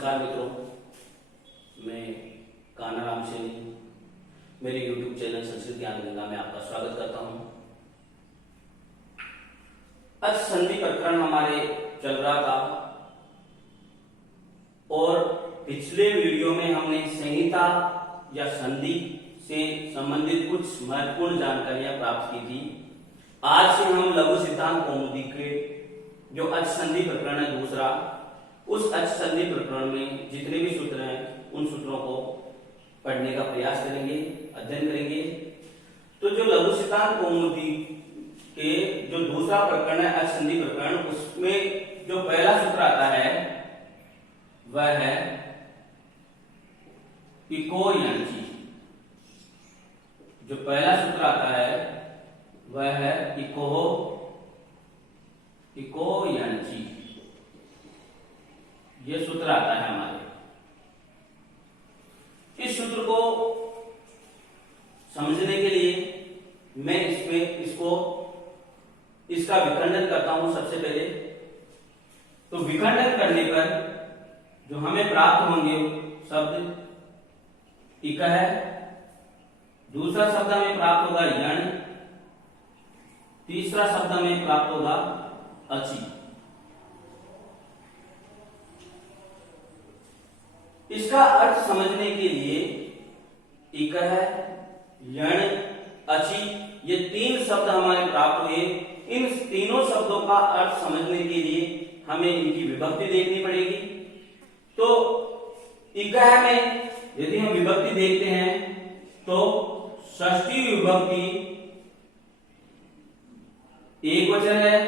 नमस्कार मित्रों, मैं कान्हा राम सैनी मेरे YouTube चैनल संस्कृत ज्ञान गंगा में आपका स्वागत करता हूं। आज संधि प्रकरण हमारे चल रहा था और पिछले वीडियो में हमने संहिता या संधि से संबंधित कुछ महत्वपूर्ण जानकारियां प्राप्त की थी। आज से हम लघु सिद्धांत कौमुदी के जो अच संधि प्रकरण है दूसरा, उस अच संधि प्रकरण में जितने भी सूत्र हैं उन सूत्रों को पढ़ने का प्रयास करेंगे, अध्ययन करेंगे। तो जो लघु सिद्धांत कौमुदी के जो दूसरा प्रकरण है अच संधि प्रकरण, उसमें जो पहला सूत्र आता है वह है इको यांची। जो पहला सूत्र आता है वह है इको यांची। ये सूत्र आता है हमारे। इस सूत्र को समझने के लिए मैं इसका विखंडन करता हूं। सबसे पहले तो विखंडन करने पर जो हमें प्राप्त होंगे शब्द इक है, दूसरा शब्द हमें प्राप्त होगा यण, तीसरा शब्द हमें प्राप्त होगा अचि। इसका अर्थ समझने के लिए इक है, यण, अचि, ये तीन शब्द हमारे प्राप्त हुए। इन तीनों शब्दों का अर्थ समझने के लिए हमें इनकी विभक्ति देखनी पड़ेगी। तो इक में यदि हम विभक्ति देखते हैं तो षष्ठी विभक्ति एक वचन है,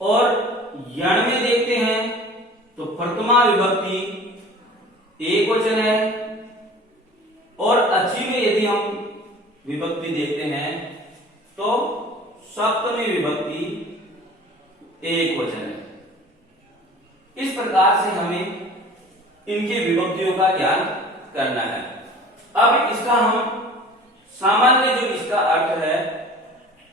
और यण में देखते हैं तो प्रथमा विभक्ति एक वचन है, और अचि में यदि हम विभक्ति देखते हैं तो सप्तमी विभक्ति एक वचन है। इस प्रकार से हमें इनकी विभक्तियों का ज्ञान करना है। अब इसका हम सामान्य जो इसका अर्थ है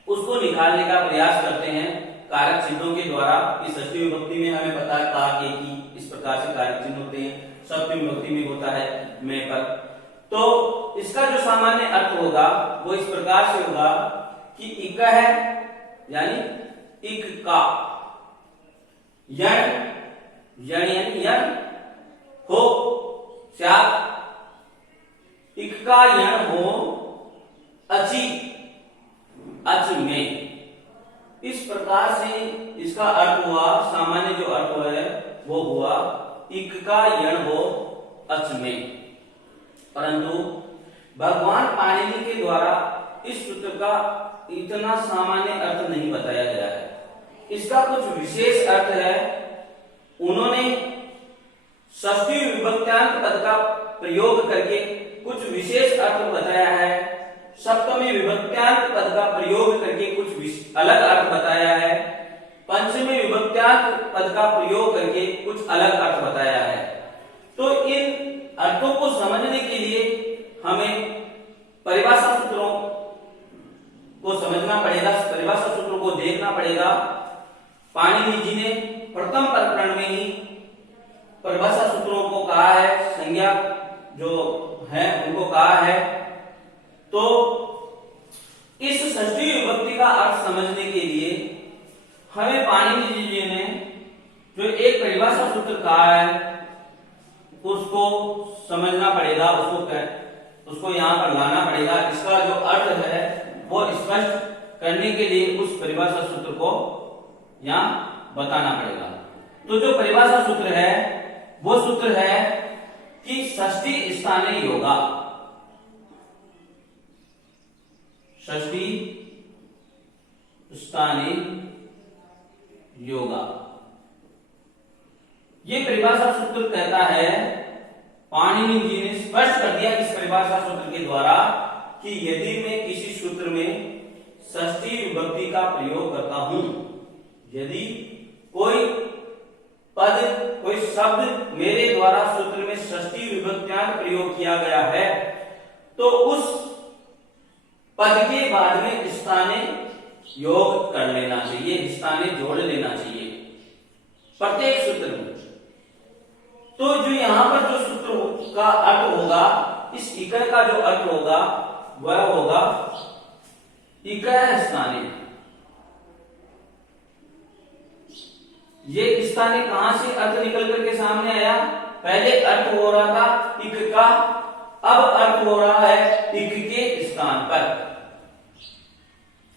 उसको निकालने का प्रयास करते हैं कारक चिन्हों के द्वारा। इस षष्ठी विभक्ति में हमें पता है का, के, की, इस प्रकार से कारक चिन्ह होते हैं। सप्तमी विभक्ति में होता है में पर। तो इसका जो सामान्य अर्थ होगा वो इस प्रकार से होगा कि इक है यानी इक का, यण यानी यण हो, इक का यण हो, अचि अच में। इस प्रकार से इसका अर्थ हुआ, सामान्य जो अर्थ है वो हुआ इक का यण हो अच में। परंतु भगवान पाणिनि के द्वारा इस सूत्र का इतना सामान्य अर्थ नहीं बताया गया है। इसका कुछ विशेष अर्थ है। उन्होंने षष्ठी विभक्त्यांत पद का प्रयोग करके कुछ विशेष अर्थ बताया है, सप्तमी विभक्त्यांत पद का प्रयोग करके कुछ अलग अर्थ बताया है, पंचमी विभक्त्यांत पद का प्रयोग करके कुछ अलग अर्थ बताया है। तो इन अर्थों को समझने के लिए हमें परिभाषा सूत्रों को समझना पड़ेगा, परिभाषा सूत्रों को देखना पड़ेगा। पाणिनि जी ने प्रथम प्रकरण में ही परिभाषा सूत्रों को कहा है, संज्ञा जो है उनको कहा है। तो इस षष्ठी विभक्ति का अर्थ समझने के लिए हमें पाणिनि जी ने जो एक परिभाषा सूत्र कहा है उसको समझना पड़ेगा, उसको यहाँ पर लाना पड़ेगा। इसका जो अर्थ है वो स्पष्ट करने के लिए उस परिभाषा सूत्र को यहाँ बताना पड़ेगा। तो जो परिभाषा सूत्र है वो सूत्र है कि षष्ठी स्थाने योगा, षष्ठी स्थाने योगा। ये परिभाषा सूत्र कहता है, पाणिनि जी ने स्पष्ट कर दिया इस परिभाषा सूत्र के द्वारा कि यदि मैं किसी सूत्र में षष्ठी विभक्ति का प्रयोग करता हूं, यदि कोई पद, कोई शब्द मेरे द्वारा सूत्र में षष्ठी विभक्त्यांत प्रयोग किया गया है, तो उस पद के बाद में स्थाने योग कर लेना चाहिए, स्थाने जोड़ लेना चाहिए प्रत्येक सूत्र में। तो जो यहाँ पर जो सूत्र का अर्थ होगा, इस इकाई का जो अर्थ होगा वह होगा इकाई स्थानीय। ये स्थानीय कहां से अर्थ निकल करके सामने आया? पहले अर्थ हो रहा था इक का, अब अर्थ हो रहा है इक के स्थान पर।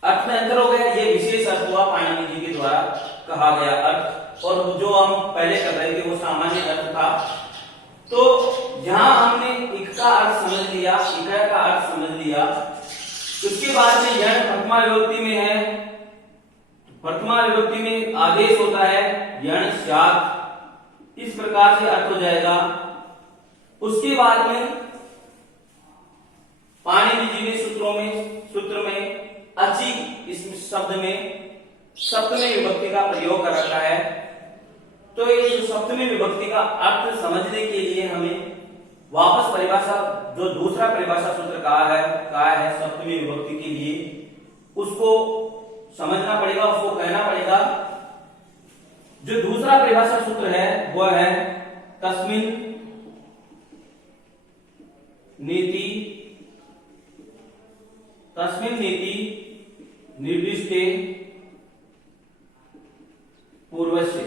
अर्थ में अंतर हो गया, ये विशेष अर्थ हुआ पाणिनि जी के द्वारा कहा गया अर्थ, और जो हम पहले कर रहे थे वो सामान्य अर्थ था। तो यहां हमने इक का अर्थ समझ लिया, इकाई का अर्थ समझ लिया। उसके बाद में यण प्रथमा विभक्ति में है, प्रथमा विभक्ति में आदेश होता है यण स्यात्, इस प्रकार से अर्थ हो जाएगा। उसके बाद में पाणिनि जी ने सूत्र में अचि इस शब्द में सप्तमी विभक्ति का प्रयोग कर रखा है। तो ये जो सप्तमी विभक्ति का अर्थ समझने के लिए हमें वापस परिभाषा, जो दूसरा परिभाषा सूत्र कहा है सप्तमी विभक्ति के लिए, उसको समझना पड़ेगा, उसको कहना पड़ेगा। जो दूसरा परिभाषा सूत्र है वह है तस्मिन् नीति निर्दिष्टे पूर्वस्य,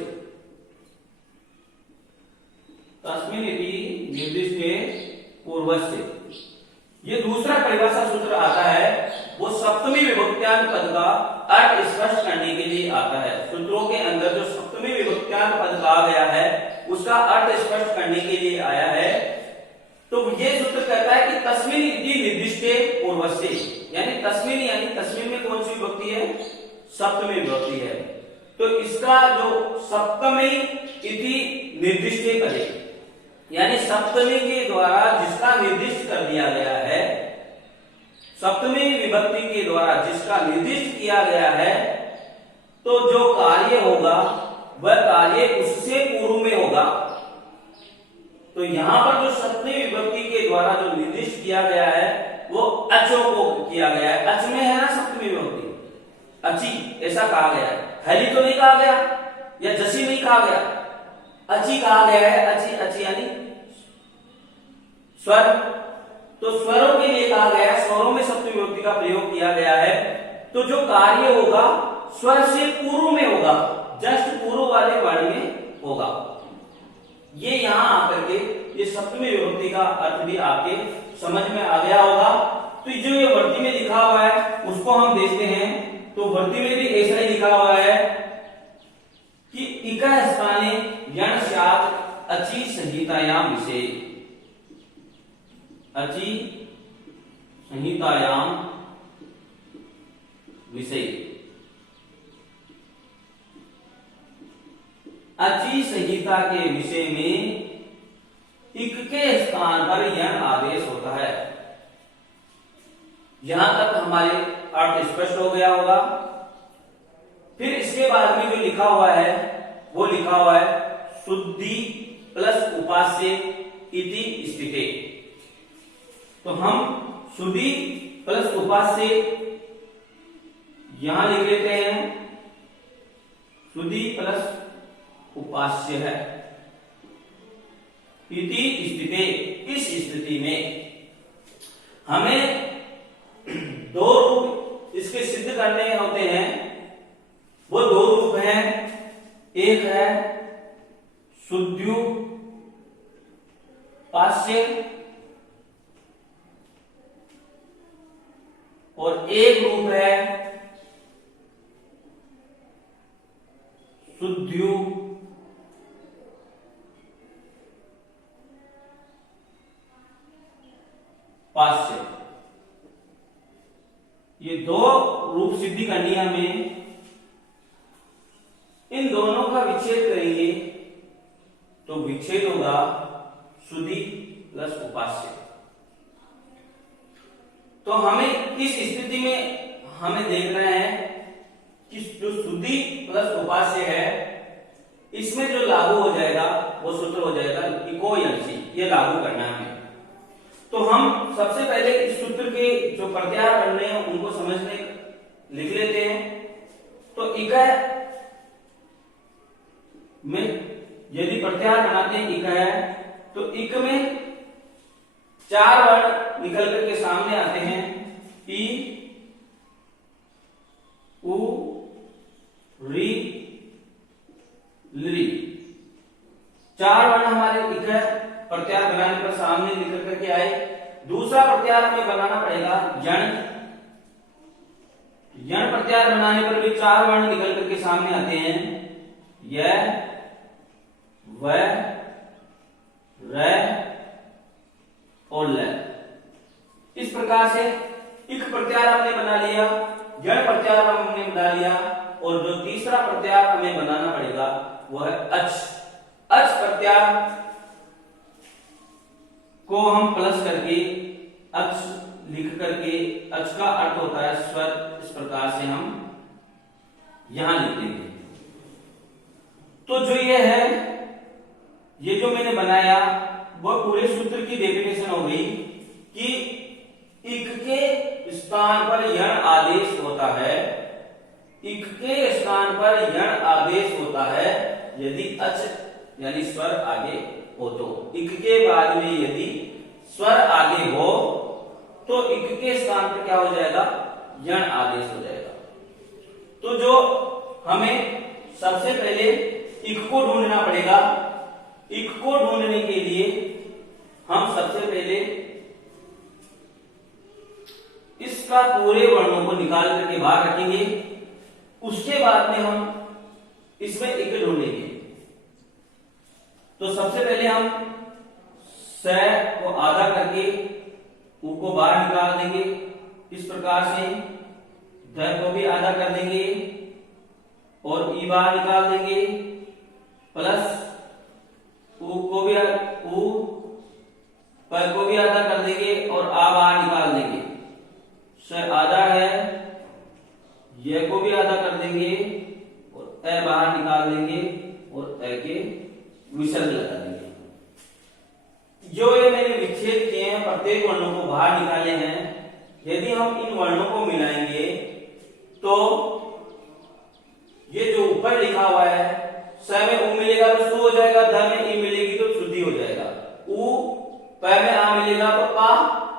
तस्मिन् इति निर्दिष्टे पूर्वस्य, ये दूसरा परिभाषा सूत्र आता है, वो सप्तमी विभक्त्यान्त पद का अर्थ स्पष्ट करने के लिए आता है। सूत्रों के अंदर जो सप्तमी विभक्त्यान्त पद कहा गया है उसका अर्थ स्पष्ट करने के लिए आया है। तो ये सूत्र कहता है कि तस्मिन् इति निर्दिष्टे पूर्वस्य, यानी तस्मिन् में कौन सी विभक्ति है? सप्तमी विभक्ति है। तो इसका जो सप्तमी इति निर्दिष्टे करे, यानी सप्तमी के द्वारा जिसका निर्दिष्ट कर दिया गया है, सप्तमी विभक्ति के द्वारा जिसका निर्दिष्ट किया गया है, तो जो कार्य होगा वह कार्य उससे पूर्व में होगा। तो यहां पर जो सप्तमी विभक्ति के द्वारा जो निर्दिष्ट किया गया है वो अचो को किया गया है। अच में है ना सप्तमी विभक्ति, अची ऐसा कहा गया है, हली तो नहीं कहा गया या जसी नहीं कहा गया, अची कहा गया है। अची यानी स्वर, तो स्वरों के लिए कहा गया है, स्वरों में सप्तमी विभक्ति का प्रयोग किया गया है। तो जो कार्य होगा स्वर से पूर्व में होगा, जस्ट पूर्व वाले वाणी में होगा। ये यहां आकर के ये सप्तमी विभक्ति का अर्थ भी आपके समझ में आ गया होगा। तो जो ये वर्ती में लिखा हुआ है उसको हम देखते हैं। तो वर्ती में भी ऐसा ही लिखा हुआ है कि इका स्थाने यण स्यात् अचि संहितायाम विषय, अचि संहितायाम विषय, अचि संहिता के विषय में इक के स्थान पर यण आदेश होता है। यहां तक हमारे अर्थ स्पष्ट हो गया होगा। फिर इसके बाद में जो लिखा हुआ है वो लिखा हुआ है शुद्धि प्लस उपास्य इति स्थिते। तो हम शुद्धि प्लस उपास्य यहां लिख लेते हैं, शुद्धि प्लस उपास्य है इति स्थिते। इस स्थिति में हमें दो रूप इसके सिद्ध करने होते हैं। वो दो रूप हैं, एक है शुद्ध्युपास्य और एक रूप है शुद्ध्युपास्य। ये दो रूप सिद्धि करनी है हमें। इन दोनों का विच्छेद करेंगे तो विच्छेद होगा शुद्धि प्लस उपास्य। तो हमें इस स्थिति में हमें देखना है कि जो शुद्धि प्लस उपास्य है इसमें जो लागू हो जाएगा वो सूत्र हो जाएगा इको यंसी, ये लागू करना है। तो हम सबसे पहले इस सूत्र के जो प्रत्याहार करने हैं उनको समझने लिख लेते हैं। तो इकाई में यदि प्रत्याहार बनाते हैं इक है तो इक में 4 वर्ण निकल करके सामने आते हैं, ई, उ, री, ली। 4 वर्ण हमारे इक है, प्रत्याहार बनाने पर सामने निकल करके आए। दूसरा प्रत्याहार हमें बनाना पड़ेगा यण। यण प्रत्याहार बनाने पर भी 4 वर्ण निकल करके सामने आते हैं, य, व, र और ल। इस प्रकार से इक प्रत्याहार हमने बना लिया, यण प्रत्याहार हमने बना लिया, और जो तीसरा प्रत्याहार हमें बनाना पड़ेगा वह है अच। अच प्रत्याहार को हम प्लस करके अच लिख करके, अच का अर्थ होता है स्वर, इस प्रकार से हम यहां लिख देंगे। तो जो ये है, ये जो मैंने बनाया वह पूरे सूत्र की डेफिनेशन हो गई कि इक के स्थान पर यण आदेश होता है, इक के स्थान पर यण आदेश होता है यदि अच यानी स्वर आगे हो तो। इक के बाद में यदि स्वर आगे हो तो इक के स्थान पर क्या हो जाएगा, यण आदेश हो जाएगा। तो जो हमें सबसे पहले इक को ढूंढना पड़ेगा। इक को ढूंढने के लिए हम सबसे पहले इसका पूरे वर्णों को निकाल करके बाहर रखेंगे, उसके बाद में हम इसमें इक ढूंढेंगे। तो सबसे पहले हम स को आधा करके उ को बाहर निकाल देंगे, इस प्रकार से ध को भी आधा कर देंगे और ई बाहर निकाल देंगे, प्लस उ को भी प को भी आधा कर देंगे और आ बाहर निकाल देंगे। स आधा है, ये को भी आधा कर देंगे और ए बाहर निकाल देंगे और ए के विसर्ग लगा देंगे। जो ये मैंने विच्छेद किए हैं, प्रत्येक वर्णों को बाहर निकाले हैं, यदि हम इन वर्णों को मिलाएंगे तो ये जो ऊपर लिखा हुआ है, स में उ मिलेगा तो सु हो जाएगा, ध में ई मिलेगी तो श्रुति हो जाएगा, उ प में आ मिलेगा तो पा,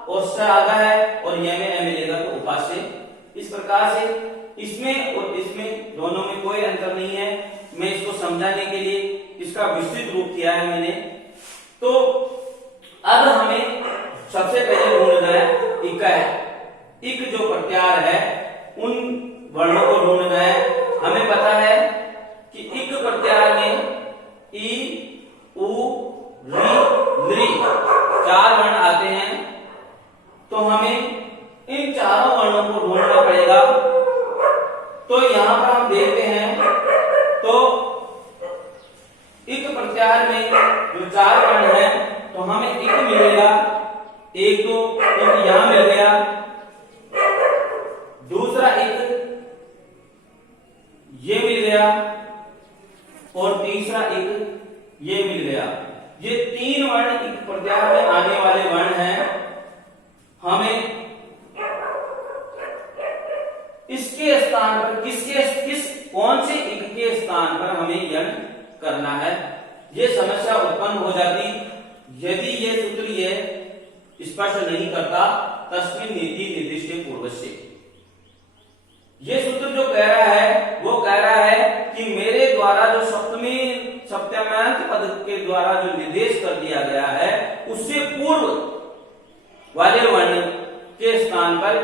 और स आधा है और य में ए मिलेगा तो उपा से। इस प्रकार से इसमें और इसमें दोनों में कोई अंतर नहीं है। मैं इसको समझाने के लिए इसका विस्तृत रूप किया है मैंने। तो अब हमें सबसे पहले ढूंढना है इक है। इक जो प्रत्याहार है उन वर्णों को ढूंढना है। हमें पता है कि इक प्रत्याहार में ई, उ, री, लृ 4 वर्ण आते हैं। तो हमें इन चारों वर्णों को ढूंढना पड़ेगा। तो यहां पर हम देखते हैं तो इक प्रत्याहार में जो 4 वर्ण हैं तो हमें इक मिलेगा, एक तो इक यहां मिल गया, दूसरा इक ये मिल गया और तीसरा इक ये मिल गया। ये 3 वर्ण इक प्रत्याहार में आने वाले वर्ण हैं। हमें इसके स्थान पर कौन से इक के स्थान पर हमें यण करना है, ये समस्या उत्पन्न हो जाती यदि ये सूत्र ये स्पष्ट नहीं करता। तस्मिन् नीति निर्दिष्टे पूर्वस्य। ये सूत्र जो कह रहा है वो कह रहा है कि मेरे द्वारा जो सप्तम्यांत पद के द्वारा जो निर्देश कर दिया गया है उससे पूर्व वाले वर्ण के स्थान पर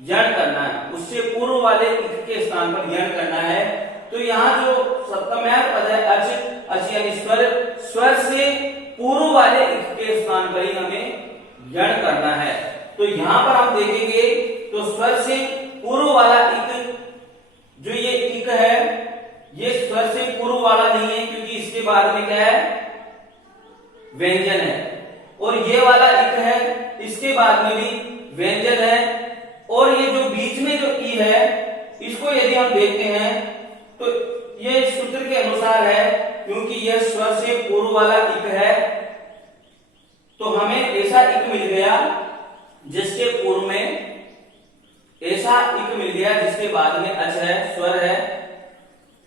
यण करना है, उससे पूर्व वाले इक के स्थान पर यण करना है। तो यहाँ जो सप्तम्यांत पद है अच यानी स्वर से पूर्व वाले इक के स्थान पर ही हमें यण करना है। तो यहाँ पर हम देखेंगे तो स्वर से पूर्व वाला इक, जो ये इक है ये स्वर से पूर्व वाला नहीं है क्योंकि इसके बाद में क्या है, व्यंजन है। और ये वाला इक है इसके बाद में भी व्यंजन है। और ये जो बीच में जो ई है इसको यदि हम देखते हैं तो ये सूत्र के अनुसार है क्योंकि यह स्वर से पूर्व वाला इक है। तो हमें ऐसा इक मिल गया जिसके पूर्व में ऐसा इक मिल गया जिसके बाद में अच है, स्वर है।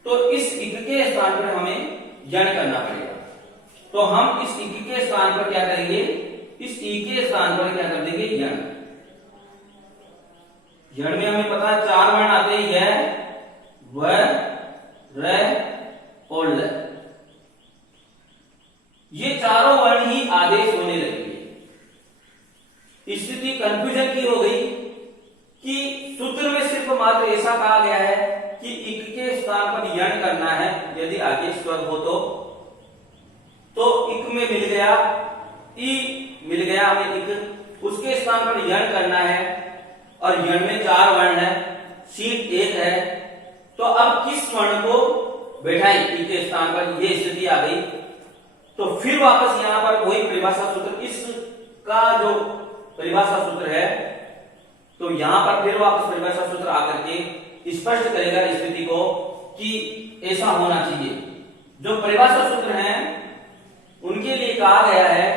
तो इस इक के स्थान पर हमें यण करना पड़ेगा। तो हम इस इक के स्थान पर क्या करेंगे, इस ई के स्थान पर क्या कर देंगे, यण। यण में हमें पता है 4 वर्ण आते हैं, य, व, र और ल। ये चारों वर्ण ही आदेश होने लगेंगे। स्थिति कंफ्यूजन की हो गई कि सूत्र में सिर्फ मात्र ऐसा कहा गया है कि इक के स्थान पर यण करना है यदि आगे स्वर हो तो इक में मिल गया, ई मिल गया हमें इक, उसके स्थान पर यण करना है और यण में 4 वर्ण है, सीट 1 है। तो अब किस वर्ण को बैठाएं ई के स्थान पर, ये स्थिति आ गई। तो फिर वापस यहां पर वही परिभाषा सूत्र, इसका जो परिभाषा सूत्र है, तो यहां पर फिर वापस परिभाषा सूत्र आकर के स्पष्ट करेगा स्थिति को कि ऐसा होना चाहिए। जो परिभाषा सूत्र हैं उनके लिए कहा गया है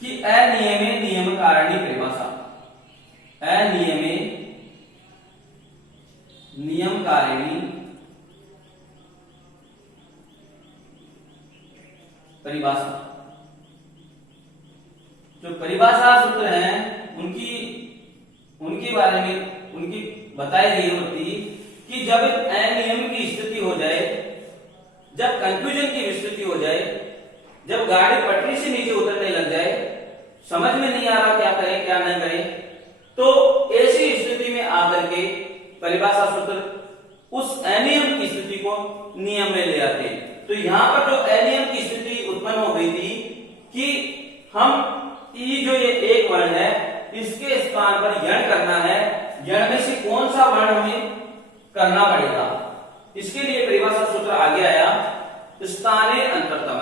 कि अनियमे नियम कारणीय परिभाषा, अनियमे नियम कारणीय परिभाषा। जो परिभाषा सूत्र हैं उनके बारे में उनकी बताई गई होती कि जब अनियम की स्थिति हो जाए, जब कंफ्यूजन की स्थिति हो जाए, जब गाड़ी पटरी से नीचे उतरने लग जाए, समझ में नहीं आ रहा क्या करें क्या न करें, तो ऐसी स्थिति में आकर के परिभाषा सूत्र उस अनियम की स्थिति को नियम में ले आते हैं। तो यहां पर जो अनियम की स्थिति उत्पन्न हो गई थी कि हम ई जो ये एक वर्ण है इसके स्थान पर यण करना है, यण में से कौन सा वर्ण हमें करना पड़ेगा, इसके लिए परिभाषा सूत्र आगे आया स्थाने अंतरतम।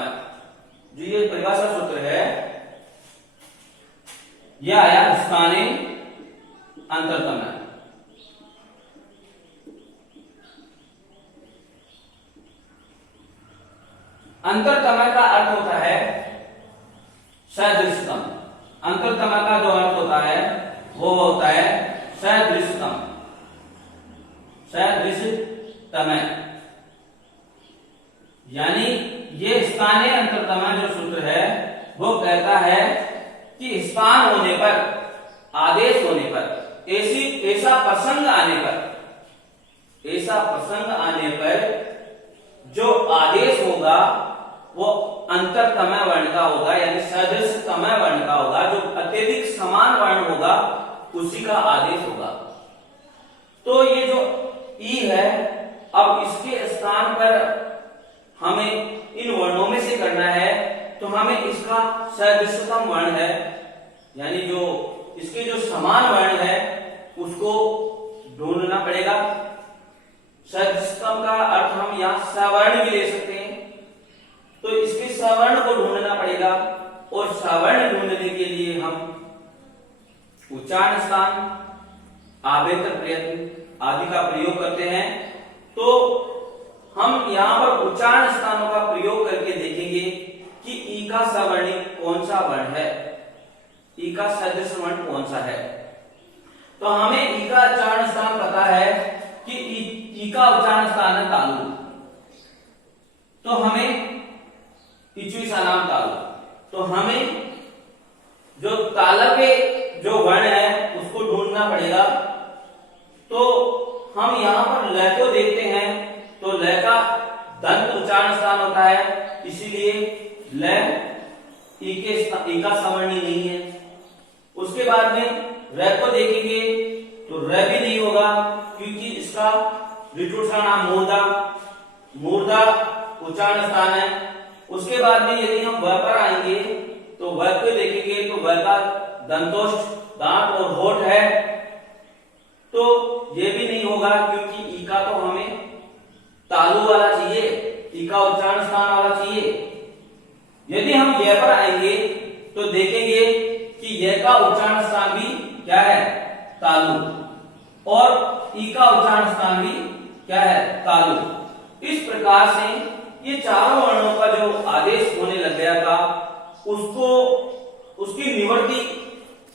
जो ये परिभाषा सूत्र है यह आया स्थाने अंतरतम। अंतरतम का अर्थ होता है सदृशतम। अंतरतम का जो अर्थ होता है वो होता है सदृशतम, सदृशतम। यानी ये स्थानीय अंतरतम जो सूत्र है वो कहता है कि स्थान होने पर, आदेश होने पर, ऐसा प्रसंग आने पर, ऐसा प्रसंग आने पर जो आदेश होगा वो अंतरतम वर्ण का होगा, यानी सदृशतम वर्ण का होगा। जो अत्यधिक समान वर्ण होगा उसी का आदेश होगा। तो ये जो ई है, अब इसके स्थान पर हमें इन वर्णों में से करना है, तो हमें इसका सदृशतम वर्ण है, यानी जो इसके जो समान वर्ण है उसको ढूंढना पड़ेगा। सदृशतम का अर्थ हम यहां सवर्ण भी ले सकते हैं, तो इसके सवर्ण को ढूंढना पड़ेगा। और सवर्ण ढूंढने के लिए हम उच्चारण स्थान, आभ्यंतर प्रयत्न आदि का प्रयोग करते हैं। तो हम यहां पर उच्चारण स्थानों का प्रयोग करके देखेंगे कि ई का सवर्णी कौन सा वर्ण है, ई का सदृश वर्ण कौन सा है। तो हमें ई का उच्चारण स्थान पता है कि ई का उच्चारण स्थान है तालु, तो हमें इचुई सा नाम तालु। तो हमें जो ताला पे जो वर्ण है उसको ढूंढना पड़ेगा। तो हम यहां पर ल को देखते हैं, तो ल का दंत उच्चारण स्थान होता है, इसीलिए ल ई का सवर्णी नहीं है। उसके बाद में र को देखेंगे तो र भी नहीं होगा, क्योंकि इसका रिटूसा नाम मूर्धा उच्चारण स्थान है। उसके बाद में यदि हम व पर आएंगे तो व को देखेंगे तो व का दंतोष्ठ दांत और होठ है, तो ये भी नहीं होगा, क्योंकि ई का तो हमें तालु वाला चाहिए, ई का उच्चारण स्थान वाला चाहिए। यदि हम य पर आएंगे तो देखेंगे कि य का उच्चारण स्थान भी क्या है, तालु, और ई का उच्चारण स्थान भी क्या है, तालु। इस प्रकार से ये चारों वर्णों का जो आदेश होने लग गया था उसकी निवृत्ति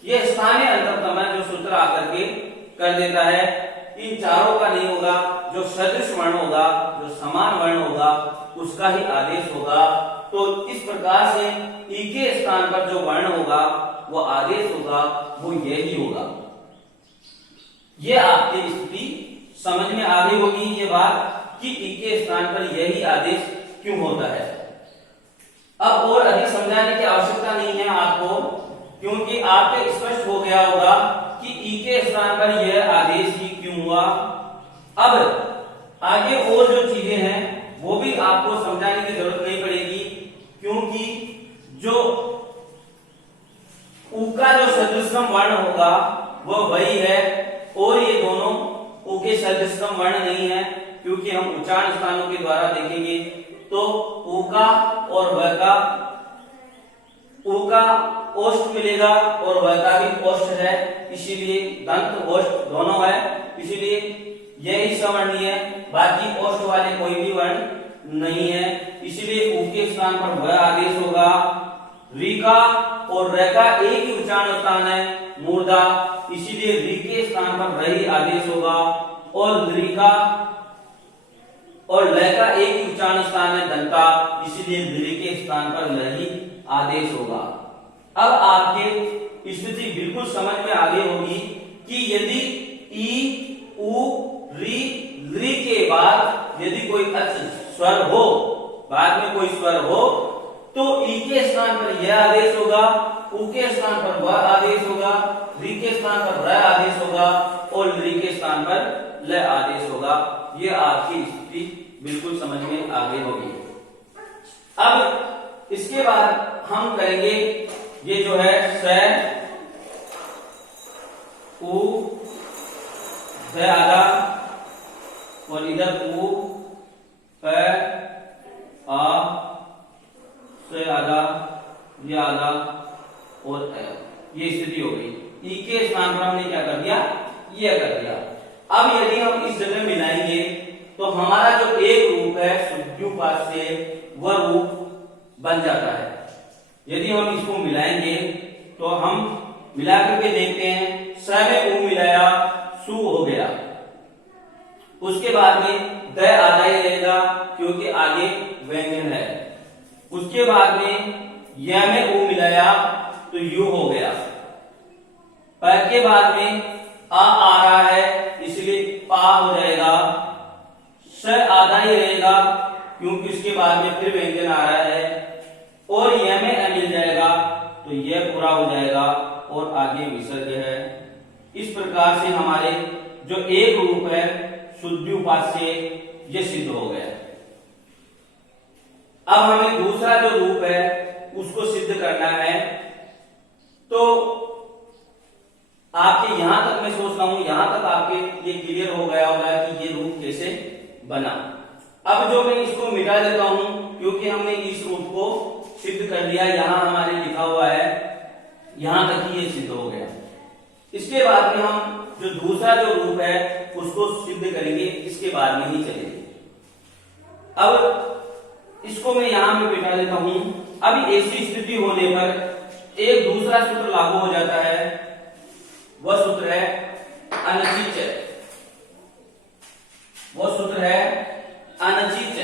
ये स्थानीय अंतरतम जो सूत्र आकर के कर देता है। इन चारों का नहीं होगा, जो सदृश वर्ण होगा, जो समान वर्ण होगा, उसका ही आदेश होगा। तो इस प्रकार से ई के स्थान पर जो वर्ण होगा वो आदेश होगा, वो यही होगा। ये आपकी स्थिति समझ में आ गई होगी ये बात कि ई के स्थान पर यही आदेश क्यों होता है। अब और अधिक समझाने की आवश्यकता नहीं है आपको, क्योंकि आपके स्पष्ट हो गया होगा कि ई के स्थान पर यह आदेश ही क्यों हुआ। अब आगे और जो चीजें हैं वो भी आपको समझाने की जरूरत नहीं पड़ेगी, क्योंकि जो उ का जो सदृशतम वर्ण होगा वो वही है, और ये दोनों उ के सदृशतम वर्ण नहीं है, क्योंकि हम उच्चारण स्थानों के द्वारा देखेंगे तो उ का और व का, उ का ओष्ठ मिलेगा और व का भी ओष्ठ है, इसीलिए दंत ओष्ठ दोनों है, इसीलिए यही सवर्णीय है, बाकी ओष्ठ वाले कोई भी वर्ण नहीं है, इसीलिए उ के स्थान पर व आदेश होगा। री का और र का एक ही उच्चारण स्थान है मूर्धा, इसीलिए री के स्थान पर वही आदेश होगा, और री का और ल का एक ही उच्चारण स्थान है दंता, इसीलिए री के स्थान पर लही आदेश होगा। अब आपके स्थिति बिल्कुल समझ में आ गई होगी कि यदि ई उ री ली के बाद यदि कोई स्वर हो, बाद में कोई स्वर हो, तो ई के स्थान पर यह आदेश होगा, उ के स्थान पर वह आदेश होगा, री के स्थान पर र आदेश होगा, और ली के स्थान पर ल आदेश होगा। यह आपकी स्थिति बिल्कुल समझ में आ गई होगी। अब इसके बाद हम करेंगे ये जो है स उ स आधा, और इधर उ प आ स आधा, ये आधा और ये स्थिति हो गई। ई के स्थान पर हमने क्या कर दिया, ये कर दिया। अब यदि हम इस जगह मिलाएंगे तो हमारा जो एक रूप है शुद्ध्युपास्य, वह रूप बन जाता है। यदि हम इसको मिलाएंगे तो हम मिला करके देखते हैं, स में उ मिलाया, सु हो गया, उसके बाद में द आधा ही रहेगा क्योंकि आगे व्यंजन है, उसके बाद में य में उ मिलाया तो यू हो गया, प के बाद में आ रहा है इसलिए पा हो जाएगा, स आधा ही रहेगा क्योंकि उसके बाद में फिर व्यंजन आ रहा है, और य में अ मिल जाएगा तो यह पूरा हो जाएगा और आगे विसर्ग है। इस प्रकार से हमारे जो एक रूप है शुद्ध्युपास्य ये सिद्ध हो गया। अब हमें दूसरा जो रूप है उसको सिद्ध करना है, तो आपके यहां तक मैं सोच रहा हूं, यहां तक आपके ये क्लियर हो गया होगा कि ये रूप कैसे बना। अब जो मैं इसको मिटा देता हूं क्योंकि हमने इस रूप को सिद्ध कर लिया, यहां हमारे लिखा हुआ है, यहां तक ही ये सिद्ध हो गया। इसके बाद में हम जो दूसरा जो रूप है उसको सिद्ध करेंगे, इसके बाद में ही चलेंगे। अब इसको मैं यहां में बिठा देता हूं। अब ऐसी स्थिति होने पर एक दूसरा सूत्र लागू हो जाता है, वह सूत्र है अनचिच, वह सूत्र है अनचिच।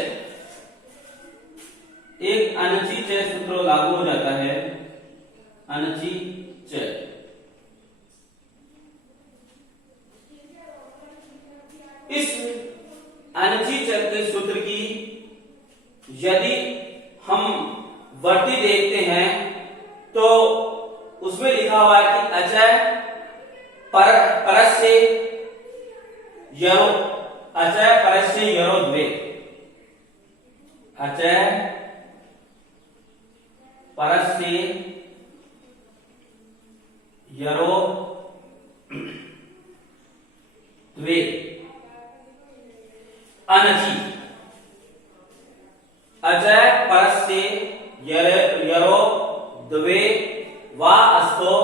एक अनचिच सूत्र लागू हो जाता है, अनचिच। इस अनचिच के सूत्र की यदि हम वर्ती देखते हैं तो उसमें लिखा हुआ है कि अचय परस्य यरो, अचय परस्य यरो द्वे, अचय परस्य यरो द्वे, अनचि, अचय परस्य यरो द्वे वा अस्तो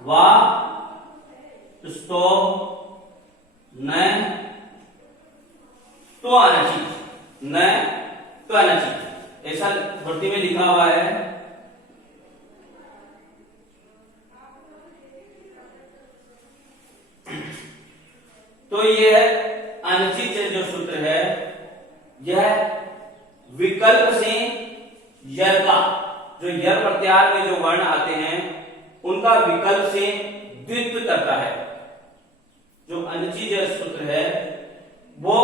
वा स्तो न तो अनचि, न तो अनचि, ऐसा भर्ती में लिखा हुआ है। तो ये अनचित जो सूत्र है यह विकल्प से यर का, जो यर प्रत्याहार में जो वर्ण आते हैं उनका विकल्प से द्वित्व करता है। जो अनचित सूत्र है वो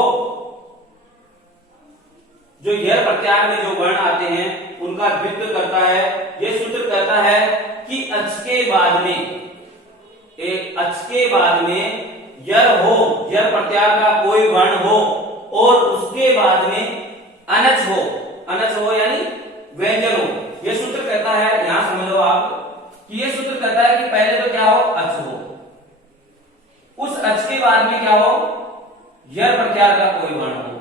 जो यर प्रत्याहार में जो वर्ण आते हैं उनका द्वित्व करता है। यह सूत्र कहता है कि अच के बाद में, एक अच के बाद में यर हो, यर प्रत्याहार का कोई वर्ण हो और उसके बाद में अनच हो यानी व्यंजन हो। यह सूत्र कहता है, यहां समझ लो आप कि यह सूत्र कहता है कि पहले तो क्या हो, अच हो, उस अच के बाद में क्या हो, यर प्रत्याहार का कोई वर्ण हो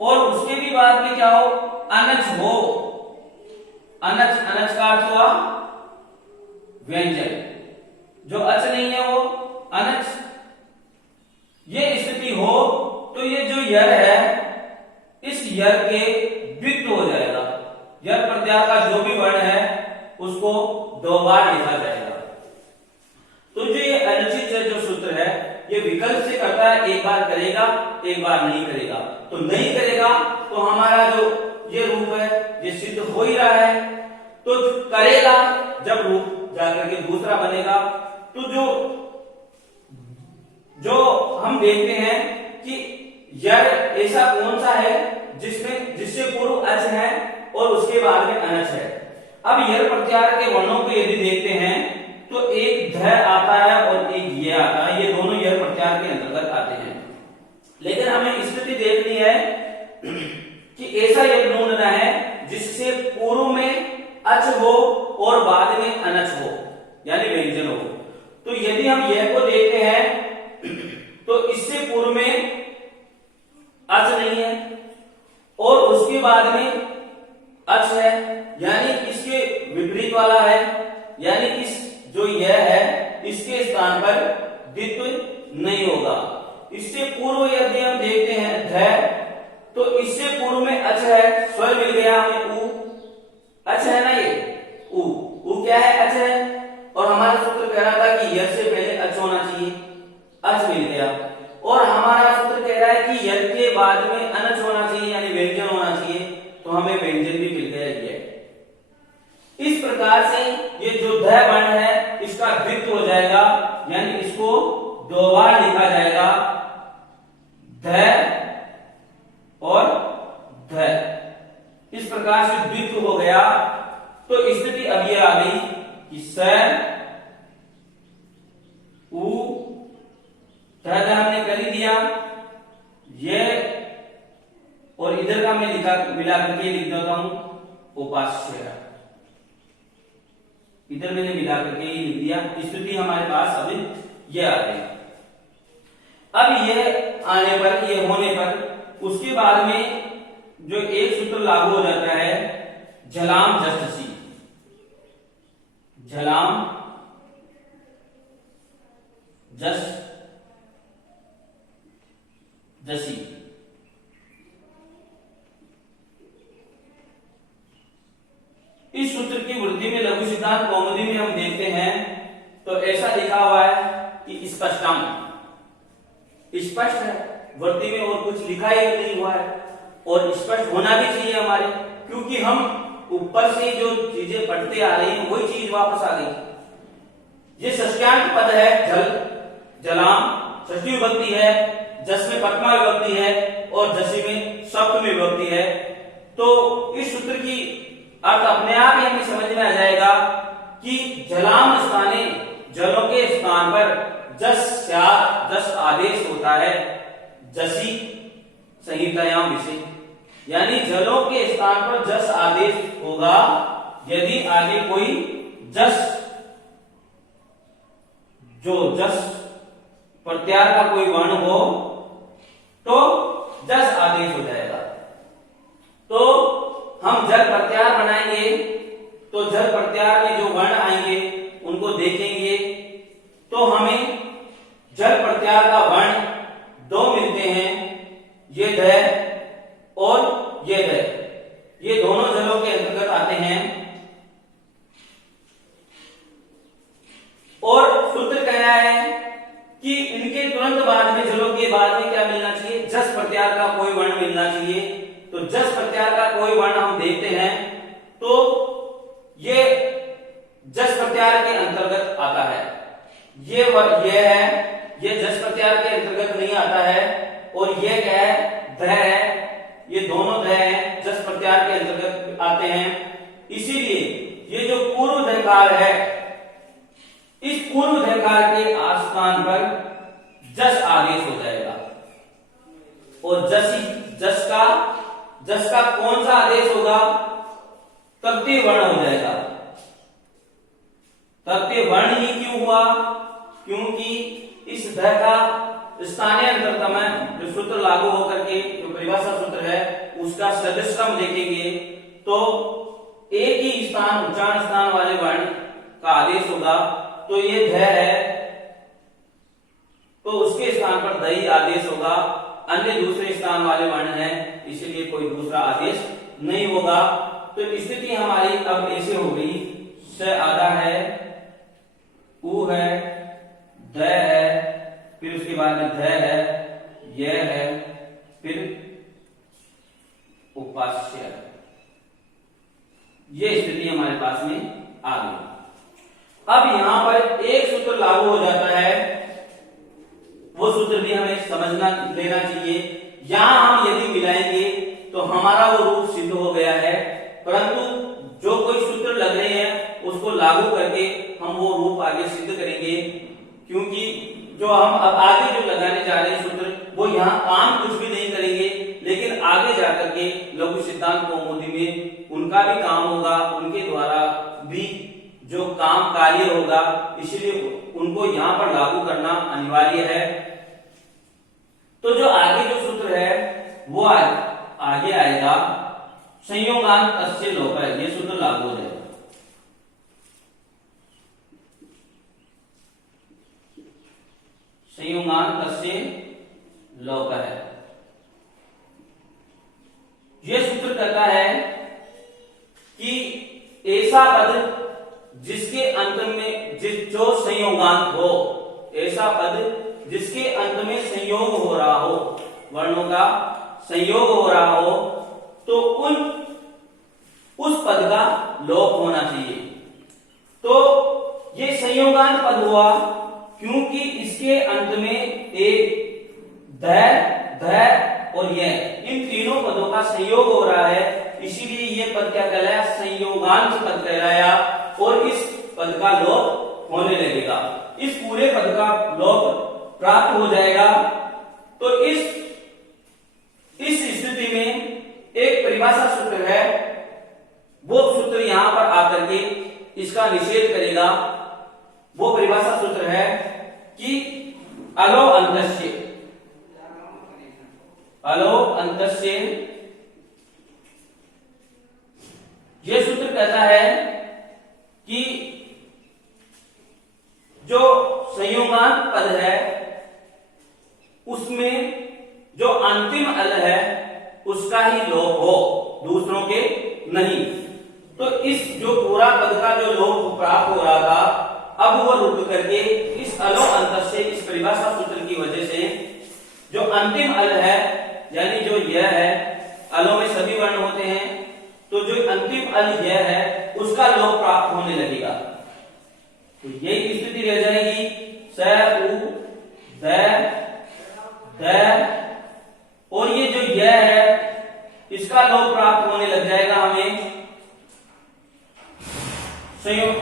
और उसके भी बाद में क्या हो, अनच हो। अनच का अर्थ हुआ व्यंजन, जो अच नहीं है वो अनच। ये स्थिति हो तो ये जो यर है इस यर के द्वित्व हो जाएगा। यर प्रत्याहार का जो भी वर्ण है उसको दो बार लिखा जाएगा। तो जो ये अनचित जो सूत्र है ये विकल्प से करता है, एक बार करेगा एक बार नहीं करेगा। तो नहीं करेगा तो हमारा जो ये रूप है ये सिद्ध हो ही रहा है। तो करेगा जब रूप जाकर के दूसरा बनेगा। तो जो हम देखते हैं कि यर ऐसा कौन सा है जिससे पूर्व अच है और उसके बाद में अनच है। अब यर प्रत्याहार के वर्णों को यदि देखते हैं तो एक ध आता है और एक ये आता है, ये दोनों यर प्रत्याहार के अंतर्गत आते हैं। लेकिन हमें स्थिति देखनी है कि ऐसा यर ढूंढना है जिससे पूर्व में अच हो और बाद में अनच हो यानी व्यंजन हो। तो यदि हम यह को देखते हैं तो इससे पूर्व में अच नहीं है और उसके बाद में अच है यानी इसके विपरीत वाला है, यानी इस जो यह है इसके स्थान पर द्वित्व नहीं होगा। इससे पूर्व यदि हम देखते हैं ध, तो इससे पूर्व में अच है, स्वर मिल गया हमें उ, अच है ना ये उ क्या है, अच है। और हमारा सूत्र कह रहा था कि यर से पहले अच होना चाहिए, अच मिल गया। और हमारा सूत्र कह रहा है कि यर के बाद में अनच होना चाहिए यानी व्यंजन होना चाहिए, तो हमें व्यंजन भी मिल गया ये। इस प्रकार से ये जो ध वर्ण है इसका द्वित्व हो जाएगा यानी इसको दो बार लिखा जाएगा, ध और ध। इस प्रकार से द्वित्व हो गया। तो स्थिति अब ये आ गई कि स उ ध हमने कर ही दिया, ये और इधर का मैं मिला करके लिख देता हूं उपास्य, इधर मैंने मिला करके ही लिख दिया। स्थिति हमारे पास अभी ये आ गई। अब ये आने पर, ये होने पर उसके बाद में जो एक सूत्र लागू हो जाता है, झलाम जस्टसी, झलाम जस जसी। इस सूत्र की वृद्धि में लघु सिद्धांत कौमुदी में हम देखते हैं तो ऐसा लिखा हुआ है कि स्पष्टम, स्पष्ट है, वृद्धि में और कुछ लिखा ही नहीं हुआ है और स्पष्ट होना भी चाहिए हमारे, क्योंकि हम ऊपर से जो चीजें पढ़ते आ रहे हैं वही चीज वापस आ गई। ये षष्ट्यांत पद है, जल, जलाम षष्ठी विभक्ति है, जस में प्रथमा विभक्ति है और जसी में सप्तमी विभक्ति है। तो इस सूत्र की अर्थ अपने आप ही हमें समझ में आ जाएगा कि जलाम स्थाने, जलों के स्थान पर जस जस आदेश होता है, जसी संहितायाम विषय, यानी जलों के स्थान पर जस आदेश होगा यदि आगे कोई जस, जो जस प्रत्याहार का कोई वर्ण हो तो जस आदेश हो जाएगा। तो हम जल प्रत्याहार बनाएंगे तो जल प्रत्याहार में जो वर्ण आएंगे उनको देखेंगे तो हमें जल प्रत्याहार का वर्ण दो मिलते हैं, ये ध और ये ध, ये दोनों जलों के अंतर्गत आते हैं। और सूत्र कह रहा है कि इनके तुरंत बाद में प्रत्याहार का कोई वर्ण मिलना चाहिए। तो जस प्रत्याहार का कोई वर्ण हम देखते हैं तो ये जस प्रत्याहार के अंतर्गत आता है। ये है, ये जस प्रत्याहार के अंतर्गत नहीं आता है। और ये क्या है, ध है, ये दोनों ध हैं, जस प्रत्याहार के अंतर्गत आते हैं। इसीलिए ये जो पूर्व धकार है, इस पूर्व धकार के स्थान पर जस आदेश हो जाएगा। और जस का कौन सा आदेश होगा, तृतीय वर्ण हो जाएगा। तृतीय वर्ण ही क्यों हुआ, क्योंकि इस ध का स्थानीय अंतरतम जो सूत्र लागू होकर के जो परिभाषा सूत्र है उसका सदस्यम देखेंगे तो एक ही स्थान उच्चारण स्थान वाले वर्ण का आदेश होगा। तो ये ध है तो उसके स्थान पर द ही आदेश होगा। अन्य दूसरे स्थान वाले वर्ण हैं, इसलिए कोई दूसरा आदेश नहीं होगा। तो स्थिति हमारी अब ऐसे हो गई, स आधा है, उ है, द है, फिर उसके बाद में ध है, यह है, फिर उपास्य है। ये स्थिति हमारे पास में आ गई। अब यहां पर एक सूत्र लागू हो जाता है, वो सूत्र भी हमें समझना लेना चाहिए। यहां हम यदि मिलाएंगे तो हमारा वो रूप सिद्ध हो गया है, परंतु जो कोई सूत्र लग रहे हैं उसको लागू करके हम वो रूप आगे सिद्ध करेंगे। क्योंकि जो हम अब आगे जो लगाने जा रहे हैं सूत्र, वो यहाँ काम कुछ भी नहीं करेंगे, लेकिन आगे जाकर के लघु सिद्धांत कौमुदी में उनका भी काम होगा, उनके द्वारा भी जो काम कार्य होगा, इसलिए उनको यहाँ पर लागू करना अनिवार्य है। तो जो आगे जो सूत्र है वो आगे आएगा, संयोगांत तस्य लोप है, ये सूत्र लागू हो जाएगा। संयोगांत तस्य लोप है, ये सूत्र कहता है कि ऐसा पद जिसके अंत में जो संयोगांत हो, ऐसा पद जिसके अंत में संयोग हो रहा हो, वर्णों का संयोग हो रहा हो, तो उस पद का लोप होना चाहिए। तो ये संयोगांत पद हुआ क्योंकि इसके अंत में एक ध और यह, इन तीनों पदों का संयोग हो रहा है, इसीलिए ये पद क्या कहलाया, संयोगांत पद कहलाया। और इस पद का लोप होने लगेगा, इस पूरे पद का लोप प्राप्त हो जाएगा। तो इस स्थिति में एक परिभाषा सूत्र है, वो सूत्र यहां पर आकर के इसका निषेध करेगा। वो परिभाषा सूत्र है कि अलो अंतस्य, अलो अंतस्य, यह सूत्र कहता है कि जो संयोगांत पद है उसमें जो अंतिम अल है उसका ही लोप हो, दूसरों के नहीं। तो इस जो पूरा पद का जो लोप प्राप्त हो रहा था, अब वो रुक करके इस अलो अंत से, इस परिभाषा सूत्र की वजह से जो अंतिम अल है, यानी जो यह है, अलो में सभी वर्ण होते हैं, तो जो अंतिम अल यह है उसका लोप प्राप्त होने लगेगा। तो यही स्थिति रह जाएगी, स उ द और ये जो यह है इसका लोप प्राप्त होने लग जाएगा हमें संयोग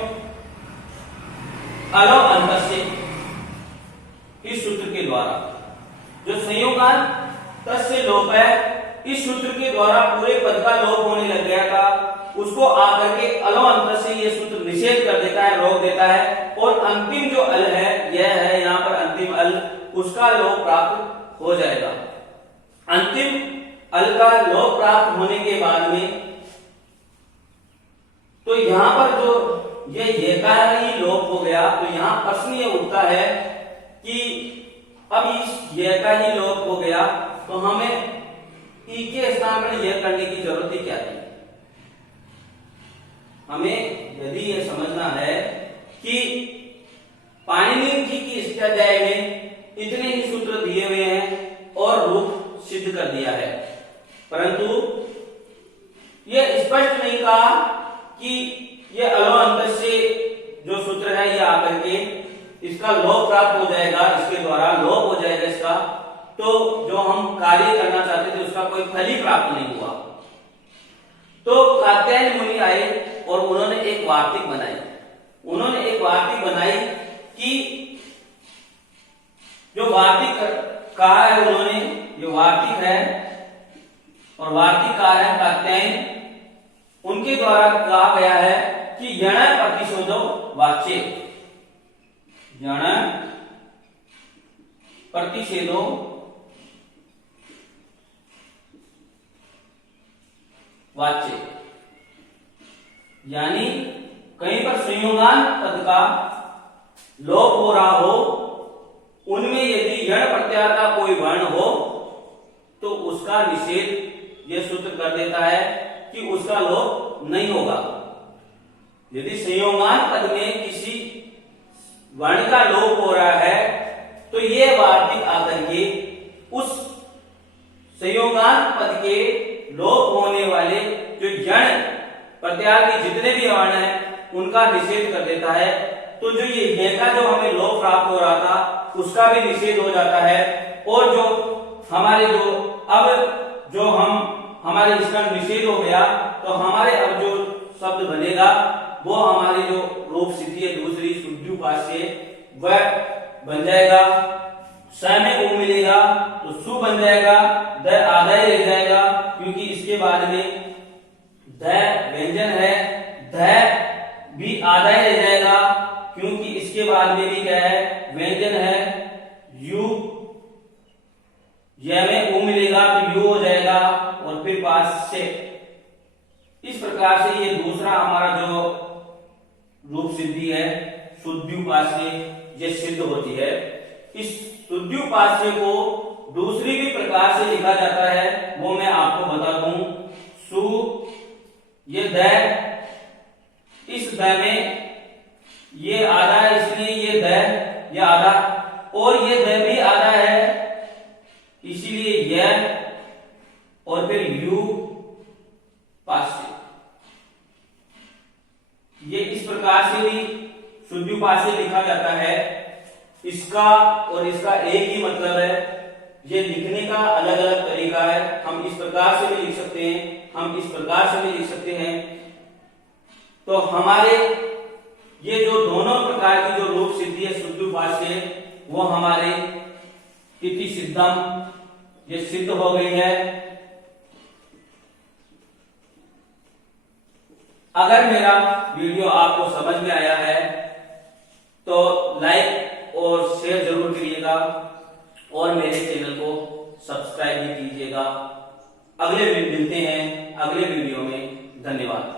अलो अंत से, इस सूत्र के द्वारा। जो संयोगांत तस्य लोप है, इस सूत्र के द्वारा पूरे पद का लोप होने लग गया था, उसको आकर के अलो अंत से ये सूत्र निषेध कर देता है, रोक देता है। और अंतिम जो अल है, यह है यहां पर अंतिम अल, उसका लोप प्राप्त हो जाएगा। अंतिम अल का लोप प्राप्त होने के बाद में तो यहां पर जो ये का ही लोप हो गया, तो यहां प्रश्न ये उठता है कि अब इस ये का ही लोप हो गया तो हमें ई के स्थान पर यह करने की जरूरत ही क्या थी। हमें यदि यह समझना है कि पाणिनि जी की इष्टाध्याय में इतने ही सूत्र दिए हुए हैं और रूप सिद्ध सिद्ध कर दिया है, परंतु यह स्पष्ट नहीं कहा कि ये अलो अंत से जो सूत्र है ये आकर के इसका लोप प्राप्त हो जाएगा, इसके द्वारा लोप हो जाएगा इसका, तो जो हम कार्य करना चाहते थे उसका कोई फल ही प्राप्त नहीं हुआ। तो कात्यायन मुनि आए और उन्होंने एक वार्तिक बनाई। उन्होंने एक वार्तिक बनाई कि जो वार्तिक कहा है उन्होंने, जो वार्तिक है और वार्तिककार है कात्यायन, उनके द्वारा कहा गया है कि यण प्रतिशोधो वाच्य, यण प्रतिषेधो वाच्य, यानी कहीं पर संयोगान पद का लोप हो रहा हो, उनमें यदि यण प्रत्याहार का कोई वर्ण हो तो उसका निषेध यह सूत्र कर देता है कि उसका लोप नहीं होगा। यदि संयोगान पद में किसी वर्ण का लोप हो रहा है तो यह वार्तिक आकर के उस संयोगान पद के लोप होने वाले जो यण प्रत्याहार के जितने भी वर्ण हैं उनका निषेध कर देता है। तो जो ये का जो हमें लोप प्राप्त हो रहा था उसका भी निषेध हो जाता है, और जो हमारे जो अब जो हमारे इसका निषेध हो गया तो हमारे अब जो शब्द बनेगा वो हमारी जो रूप सिद्धि है दूसरी शुद्ध्युपास्य वह बन जाएगा। स में उ मिलेगा तो सु बन जाएगा, द आधा ही रह जाएगा क्योंकि इसके बाद में द व्यंजन है, ध भी आधा ही रह जाएगा क्योंकि इसके बाद में भी क्या है व्यंजन है, यू, य में उ मिलेगा तो यू हो जाएगा और फिर पास से। इस प्रकार से ये दूसरा हमारा जो रूप सिद्धि है शुद्ध्युपास्य ये सिद्ध होती है। इस शुद्ध्युपास्य को दूसरी भी प्रकार से लिखा जाता है, वो मैं आपको बता दूं। सु, ये द, इस द में ये आधा है इसलिए ये द ये आधा, और ये द भी आधा है इसीलिए यह, और फिर यू पास्य। ये इस प्रकार से भी शुद्ध्युपास्य लिखा जाता है। इसका और इसका एक ही मतलब है, ये लिखने का अलग अलग तरीका है। हम इस प्रकार से भी लिख सकते हैं, हम इस प्रकार से भी लिख सकते हैं। तो हमारे ये जो दोनों प्रकार की जो रूप सिद्धि है शुद्ध्युपास्य वो हमारे इति सिद्धम ये सिद्ध हो गई है। अगर मेरा वीडियो आपको समझ में आया है तो लाइक और शेयर जरूर करिएगा और मेरे चैनल को सब्सक्राइब भी कीजिएगा। अगले मिलते हैं अगले वीडियो में। धन्यवाद।